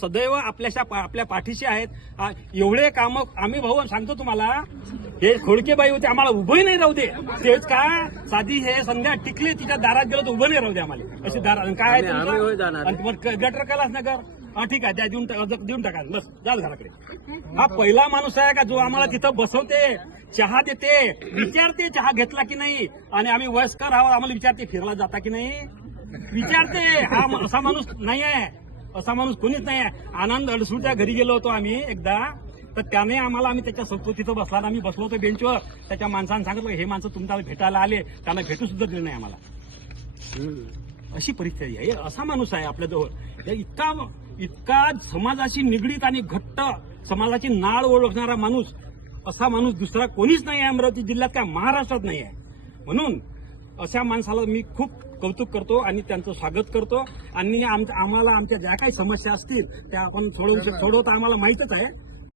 सदैव आपल्याशा आपल्या पाठीशी आहेत. एवढे काम आम्ही भाऊ सांगतो तुम्हाला हे खोडकेबाई होते आम्हाला उभंही नाही राहू दे. तेच का? साधी हे संध्या टिकली तिच्या दारात गेलो तर उभं नाही राहू दे आम्हाला. दारात आणि काय गटर कैलास नगर? हा ठीक आहे त्या देऊन टाका देऊन टाका. बस जाल घराकडे हा पहिला माणूस आहे का जो आम्हाला तिथं बसवते चहा देते विचारते चहा घेतला की नाही? आणि आम्ही वयस्कर आहोत आम्हाला विचारते फिरला जाता की नाही? विचारते. हा असा माणूस नाही आहे. असा माणूस कोणीच नाही आहे. आनंद अडसूळच्या घरी गेलो होतो आम्ही एकदा. तर त्याने आम्हाला आम्ही त्याच्या तिथं बसला आम्ही बसलो होतो बेंचवर. त्याच्या माणसाने सांगितलं हे माणसं तुमच्याला भेटायला आले. त्यांना भेटू सुद्धा दिलं नाही आम्हाला. अशी परिस्थिती आहे. असा माणूस आहे आपल्याजवळ. इतका इतका समाजाशी निगडीत आणि घट्ट समाजाची नाळ ओळखणारा माणूस असा माणूस दुसरा कोणीच नाही आहे अमरावती जिल्ह्यात काय महाराष्ट्रात नाही आहे. म्हणून अशा माणसाला मी खूप कौतुक करतो आणि त्यांचं स्वागत करतो. आणि आमच्या आम्हाला आमच्या ज्या काही समस्या असतील त्या आपण सोडवू सोडवता आम्हाला माहीतच आहे.